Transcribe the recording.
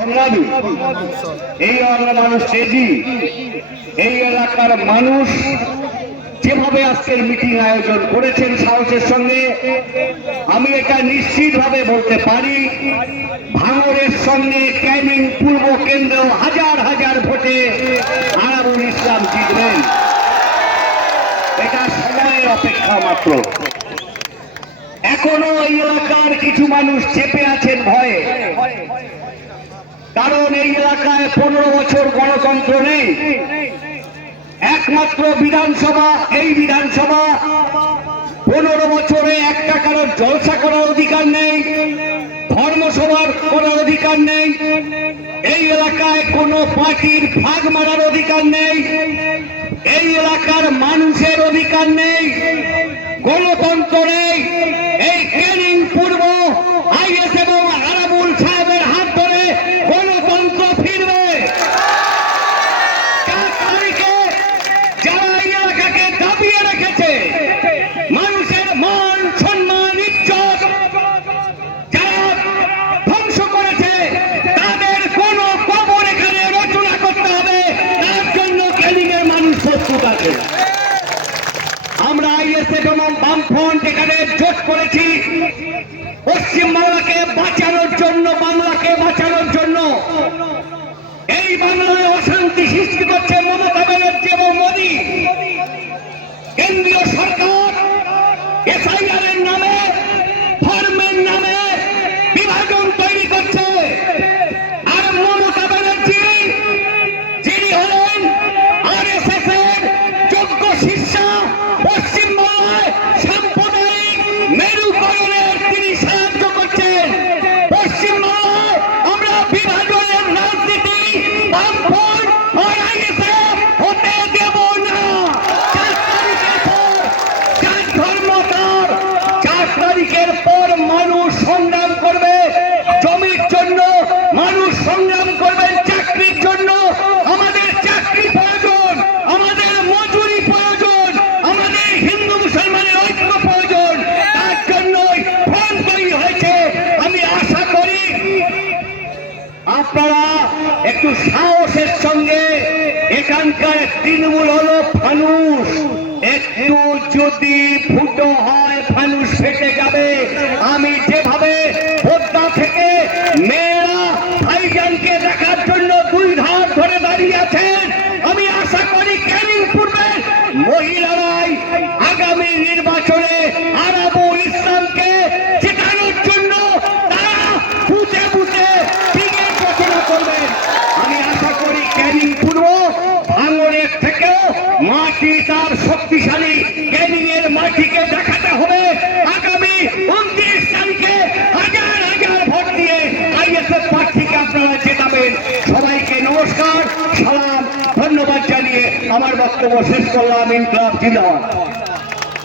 এই মানুষ এই এলাকার মানুষ যেভাবে আজকের মিটিং আয়োজন করেছেন সাহসের সঙ্গে, আমি এটা নিশ্চিতভাবে বলতে পারি ভাঙড়ের সঙ্গে ক্যানিং পূর্ব কেন্দ্র হাজার হাজার ভোটে আরাবুল ইসলাম জিতবেন। এটা সময়ের অপেক্ষা মাত্র। এখনো এই এলাকার কিছু মানুষ চেপে আছেন ভয়ে, কারণ এই এলাকায় 15 বছর গণতন্ত্র নেই। একমাত্র বিধানসভা, এই বিধানসভা 15 বছরে একটা কারোর জলসা করার অধিকার নেই, ধর্মসভার করার অধিকার নেই, এই এলাকায় কোনো পার্টির ভাগ মারার অধিকার নেই, এই এলাকার মানুষের অধিকার নেই, গণতন্ত্র নেই। এই ক্যানিং পূর্ব আইএস এবং আরাবুল সাহেবের হাত ধরে গণতন্ত্র ফিরবে। 4 তারিখে যারা এই এলাকাকে দাবিয়ে রেখেছে, মানুষের মান সম্মান ইজ্জত যারা ধ্বংস করেছে, তাদের কোন কবর এখানে রচনা করতে হবে। তার জন্য ক্যানিং এর মানুষ প্রস্তুত আছে। আমরা আইএসএফ এবং বামফ্রন্ট এখানে জোট করেছি পশ্চিমবাংলাকে বাঁচানোর জন্য, বাংলাকে বাঁচানোর জন্য। এই বাংলায় অশান্তি সৃষ্টি করছে মমতা ব্যানার্জি এবং মোদী। কেন্দ্রীয় সরকার এসআইআর এর নামে, ধর্মের নামে বিভাজন তৈরি করছে। আর মমতা ব্যানার্জি যিনি হলেন আরএসএস এর যোগ্য শিষ্যা, পশ্চিমবাংলায় সাম্প্রদায়িক মেরুকরণের তিনি সাহায্য করছেন। পশ্চিমবাংলায় আমরা বিভাজনের রাজনীতি বামফ্রন্ট আর আইএসএফ হতে দেব না। 4 তারিখের পর যার ধর্ম তার, 4 তারিখের পর মানুষ সংগ্রাম করবে জমির জন্য, মানুষ সংগ্রাম করবেন চাকরির জন্য। আমাদের চাকরি প্রয়োজন, আমাদের মজুরি প্রয়োজন, আমাদের হিন্দু মুসলমানের ঐক্য প্রয়োজন। তার জন্যই ফ্রন্ট তৈরি হয়েছে। আমি আশা করি আপনারা একটু সাহসের সঙ্গে, এখানকার তৃণমূল হলো ফানুস, একটু যদি ফুটো হয় ফানুস ফেটে যাবে। আমি যেভাবে পদ্মা থেকে মেয়েরা ভাইজানকে দেখার জন্য 2 ধাপ ধরে দাঁড়িয়ে আছেন, আমি আশা করি ক্যানিং পূর্বের মহিলারাই আগামী নির্বাচনে আরাবুল ইসলামকে জেতানোর জন্য তারা বুঝে বুঝে টিকিট ঘোষণা করবেন। আমি আশা করি ক্যানিং পূর্ব ভাঙড়ের থেকেও মাটি তার শক্তিশালী। ক্যানিং এর মাটিকে দেখাতে হবে। আগামী 29 তারিখে হাজার হাজার ভোট দিয়ে আইএসএফ প্রার্থীকে আপনারা জেতাবেন। সবাইকে নমস্কার, সালাম, ধন্যবাদ জানিয়ে আমার বক্তব্য শেষ করলাম। ইনকলাব জিন্দাবাদ।